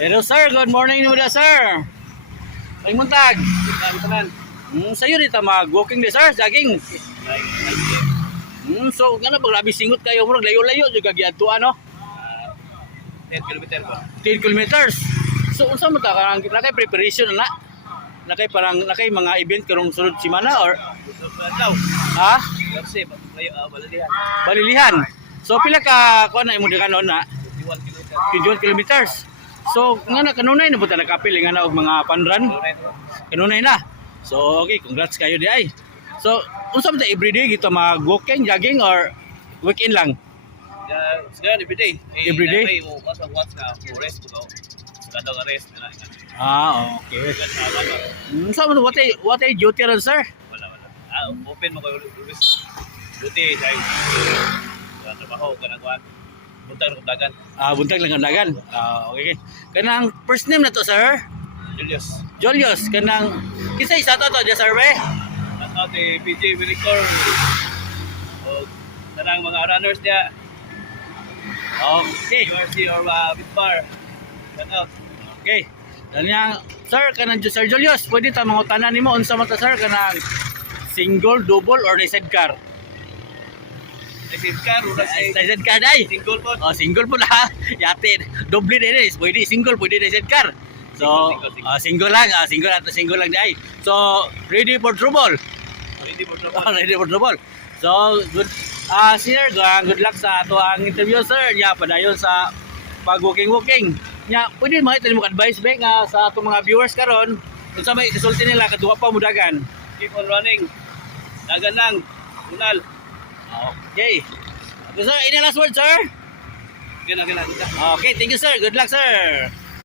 Hello sir, good morning nimo sir. Ay muntag. Sayo dito mag-walking di sir, jogging. So ngano ba grabe singot kayo murag layo-layo juga giadto ano? 10 kilometer po. 10 kilometers. So unsa man ta kanang nakay preparation na? Nakay mga event karong sunod semana or Daw. ha? Kasi balalihan. Balilihan. So pila ka kuan na imo kanon na? 21 kilometer. 21 kilometers. So nga na kanunay na buta nakapil nga na og mga panran. Kanunay na. So okay, congrats kayo di ay. So unsa man ta everyday gito mag-walking, jogging or weekend lang? Sila everyday. Everyday? May mo basta watch ka, rest ko. Kada ka rest na lang. Okay. Wala. Unsa man what ay duty ron sir? Wala. Open mo kayo rest. Duty dahil sa trabaho ka nagwa. Punta ng dagan. Buntag lang ang dagan. Okay. Kanang first name na to sir? Julius. Julius kanang kinsa isa to di sir be? At PJ Miricor. O tanang mga runners niya. Okay. URC or Bitbar. Shout out. Okay. Kanya sir kanang Sir Julius, pwede ta mangutanan nimo unsa man ta sir kanang single, double or sidecar? Exit car, Sidecar dai. single po. Single po na. Yate. Doble din eh. Pwede single, pwede na sidecar. So, single lang. Single lang dai. So, ready for trouble. Ready po Ready for trouble. So, good. Sir, good luck sa ato ang interview sir. Nya padayon sa pag-walking. Nya, pwede mo ito mo advice ba nga sa atong mga viewers karon unsa may resulti nila kaduha pa mudagan. Keep on running. Dagan lang. Kunal. Okay. So, sir, any last word sir? Gana. Okay, thank you sir. Good luck sir.